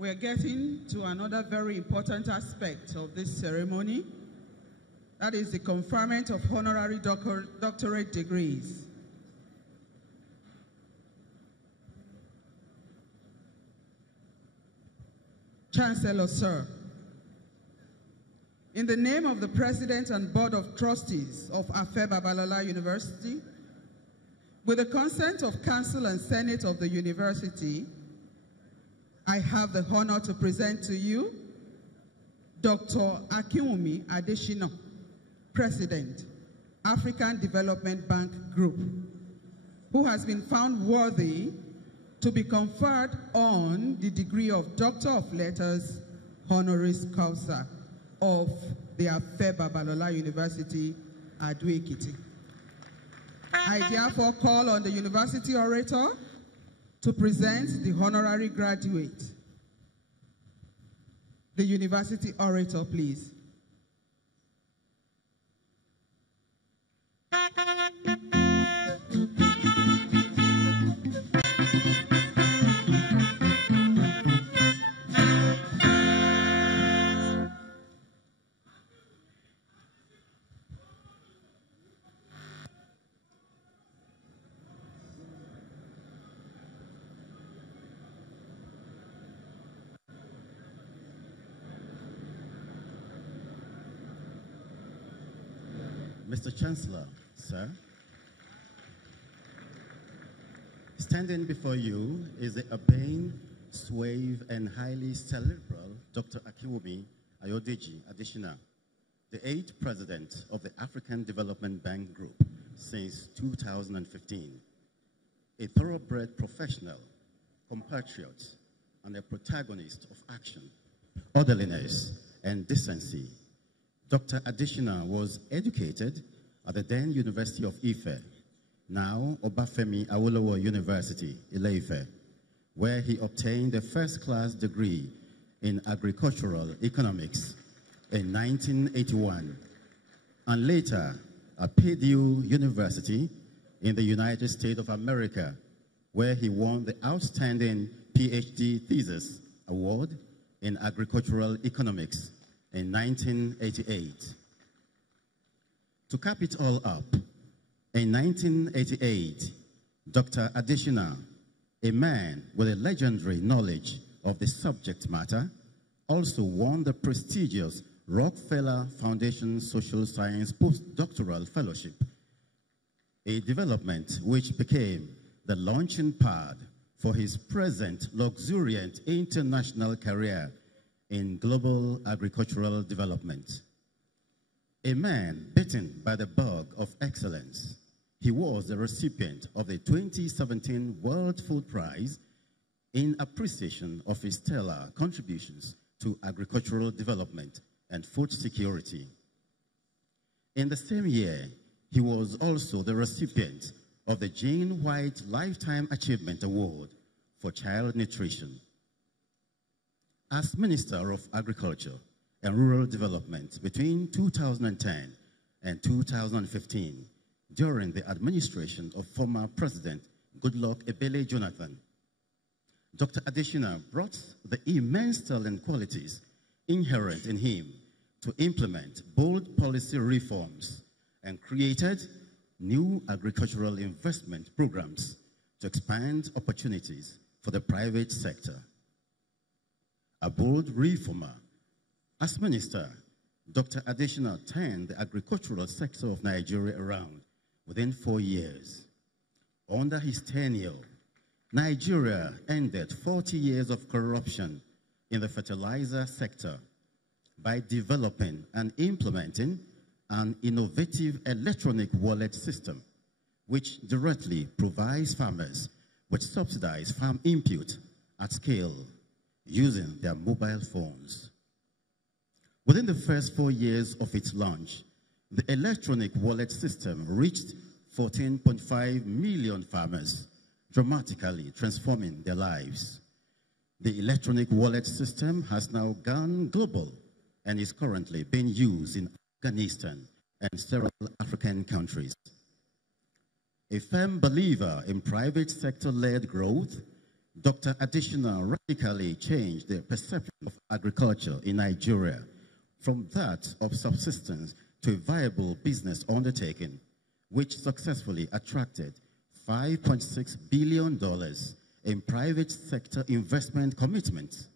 we're getting to another very important aspect of this ceremony. That is the conferment of honorary doctorate degrees. Chancellor, sir, in the name of the President and Board of Trustees of Afe Babalola University, with the consent of Council and Senate of the University, I have the honor to present to you Dr. Akinwumi Adeshina, President, African Development Bank Group, who has been found worthy to be conferred on the degree of Doctor of Letters honoris causa of the Afe Babalola University, Ado-Ekiti. I therefore call on the University Orator to present the honorary graduate. The University Orator, please. Mr. Chancellor, sir, standing before you is the urbane, suave, and highly cerebral Dr. Akinwumi Adeshina, the 8th President of the African Development Bank Group since 2015, a thoroughbred professional, compatriot, and a protagonist of action, orderliness, and decency. Dr. Adeshina was educated at the then University of Ife, now Obafemi Awolowo University, Ile-Ife, where he obtained a first-class degree in agricultural economics in 1981, and later at Purdue University in the United States of America, where he won the Outstanding PhD Thesis Award in Agricultural Economics in 1988. To cap it all up, in 1988, Dr. Adeshina, a man with a legendary knowledge of the subject matter, also won the prestigious Rockefeller Foundation Social Science Postdoctoral Fellowship, a development which became the launching pad for his present luxuriant international career in global agricultural development. A man bitten by the bug of excellence, he was the recipient of the 2017 World Food Prize in appreciation of his stellar contributions to agricultural development and food security. In the same year, he was also the recipient of the Jane White Lifetime Achievement Award for Child Nutrition. As Minister of Agriculture and Rural Development between 2010 and 2015, during the administration of former President Goodluck Ebele Jonathan, Dr. Adeshina brought the immense talent qualities inherent in him to implement bold policy reforms and created new agricultural investment programs to expand opportunities for the private sector. A bold reformer, as minister, Dr. Adeshina turned the agricultural sector of Nigeria around within 4 years. Under his tenure, Nigeria ended 40 years of corruption in the fertilizer sector by developing and implementing an innovative electronic wallet system, which directly provides farmers with subsidized farm input at scale using their mobile phones. Within the first 4 years of its launch, the electronic wallet system reached 14.5 million farmers, dramatically transforming their lives. The electronic wallet system has now gone global and is currently being used in Afghanistan and several African countries. A firm believer in private sector-led growth, Dr. Additional radically changed the perception of agriculture in Nigeria from that of subsistence to a viable business undertaking, which successfully attracted $5.6 billion in private sector investment commitments.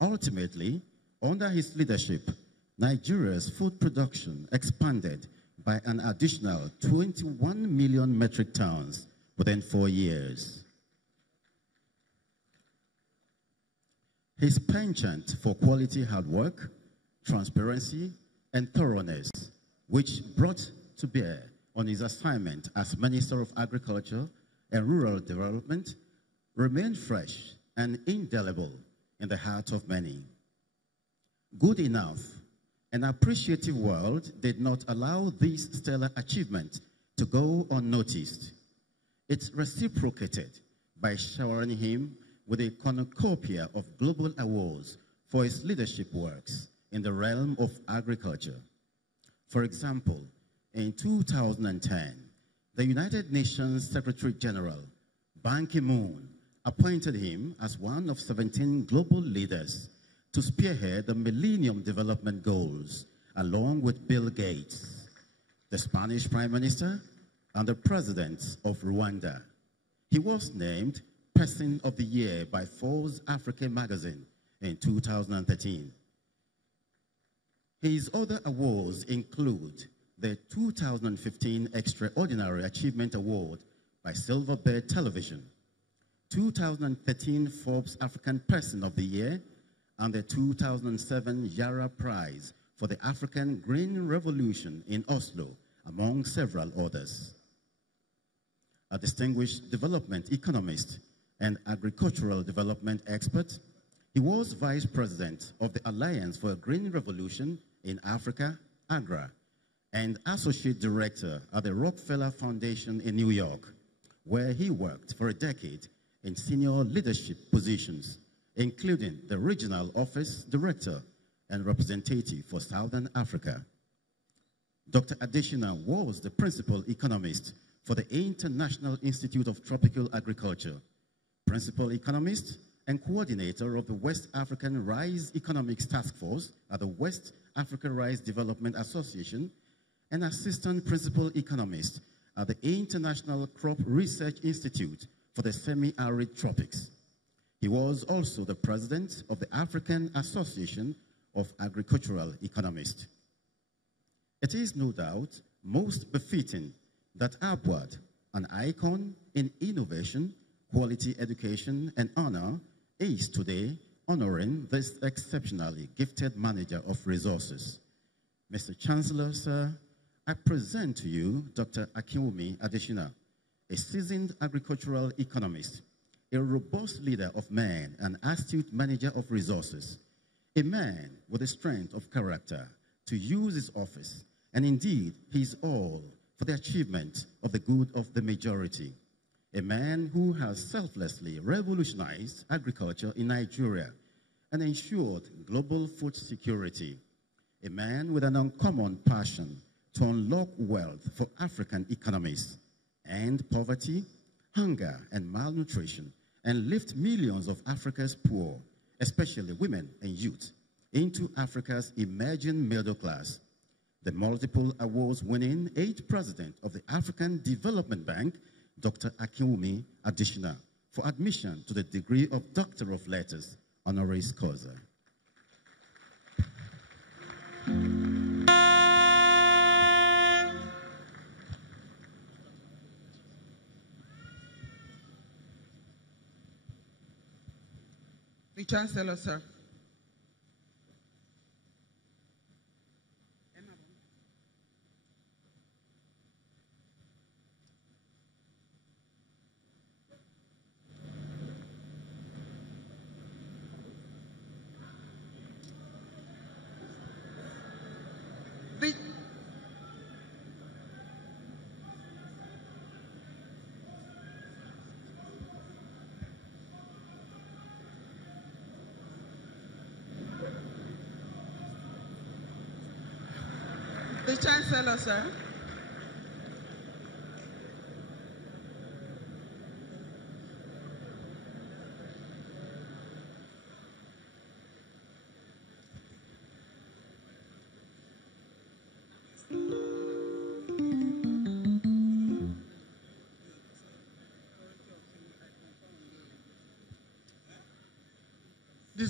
Ultimately, under his leadership, Nigeria's food production expanded by an additional 21 million metric tons within 4 years. His penchant for quality hard work, transparency, and thoroughness, which brought to bear on his assignment as Minister of Agriculture and Rural Development, remained fresh and indelible in the heart of many. Good enough, an appreciative world did not allow this stellar achievement to go unnoticed. It reciprocated by showering him with a cornucopia of global awards for his leadership works in the realm of agriculture. For example, in 2010, the United Nations Secretary General, Ban Ki-moon, appointed him as one of 17 global leaders to spearhead the Millennium Development Goals, along with Bill Gates, the Spanish Prime Minister, and the President of Rwanda. He was named Person of the Year by Forbes Africa magazine in 2013. His other awards include the 2015 Extraordinary Achievement Award by Silverbird Television, 2013 Forbes African Person of the Year, and the 2007 Yara Prize for the African Green Revolution in Oslo, among several others. A distinguished development economist and agricultural development expert, he was Vice President of the Alliance for a Green Revolution in Africa, AGRA, and Associate Director at the Rockefeller Foundation in New York, where he worked for a decade in senior leadership positions, including the Regional Office Director and Representative for Southern Africa. Dr. Additional was the Principal Economist for the International Institute of Tropical Agriculture, Principal Economist and Coordinator of the West African Rice Economics Task Force at the West Africa Rice Development Association, and Assistant Principal Economist at the International Crop Research Institute for the Semi-Arid Tropics. He was also the President of the African Association of Agricultural Economists. It is no doubt most befitting that Abwad, an icon in innovation, quality education, and honor, is today honoring this exceptionally gifted manager of resources. Mr. Chancellor, sir, I present to you Dr. Akinwumi Adesina, a seasoned agricultural economist, a robust leader of men, an astute manager of resources, a man with a strength of character to use his office, and indeed his all for the achievement of the good of the majority, a man who has selflessly revolutionized agriculture in Nigeria and ensured global food security, a man with an uncommon passion to unlock wealth for African economies, end poverty, hunger, and malnutrition, and lift millions of Africa's poor, especially women and youth, into Africa's emerging middle class. The multiple awards-winning 8th President of the African Development Bank, Dr. Akinwumi Adesina, for admission to the degree of Doctor of Letters, honoris causa. The Chancellor, sir. The Chancellor, sir.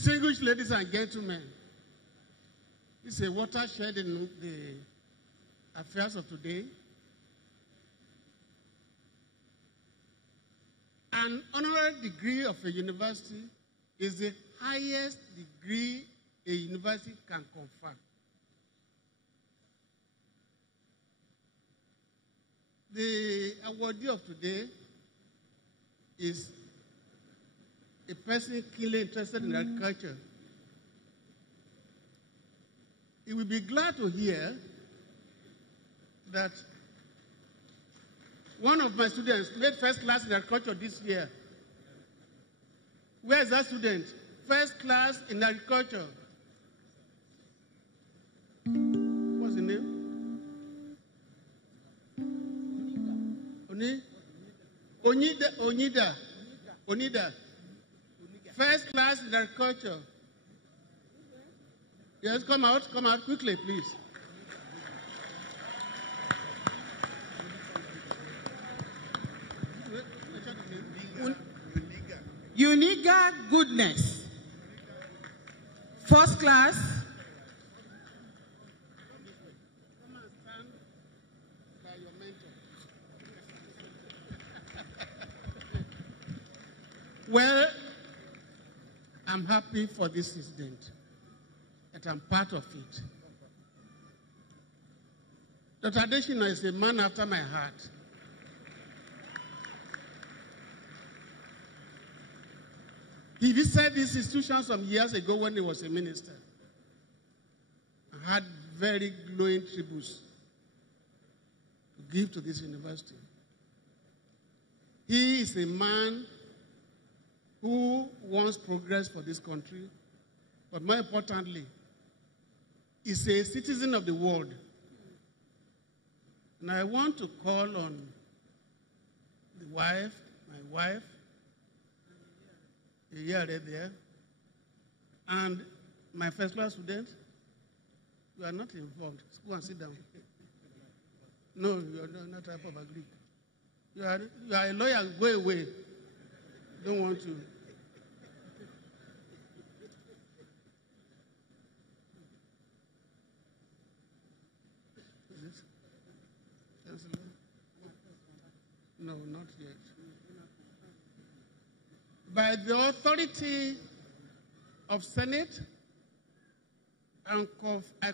Distinguished ladies and gentlemen, this is a watershed in the affairs of today. An honorary degree of a university is the highest degree a university can confer. The awardee of today is a person keenly interested in agriculture. You will be glad to hear that one of my students made first class in agriculture this year. Where is that student? First class in agriculture. What's the name? Onida. First class in agriculture. Yes, come out quickly, please. Uniga Goodness. First class. Come and stand by your mentor. Well, I'm happy for this incident, that I'm part of it. Dr. Adeshina is a man after my heart. He visited this institution some years ago when he was a minister. I had very glowing tributes to give to this university. He is a man who wants progress for this country, but more importantly, is a citizen of the world. And I want to call on my wife, right there, and my first class student. You are not involved. Go and sit down. No, you are not type of Greek. You are a lawyer. Go away. Don't want to. Is this? No, not yet. By the authority of Senate, I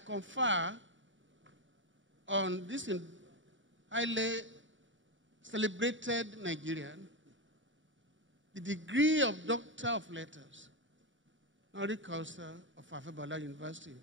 confer on this highly celebrated Nigerian the degree of Doctor of Letters, honorary causa of Babalola University.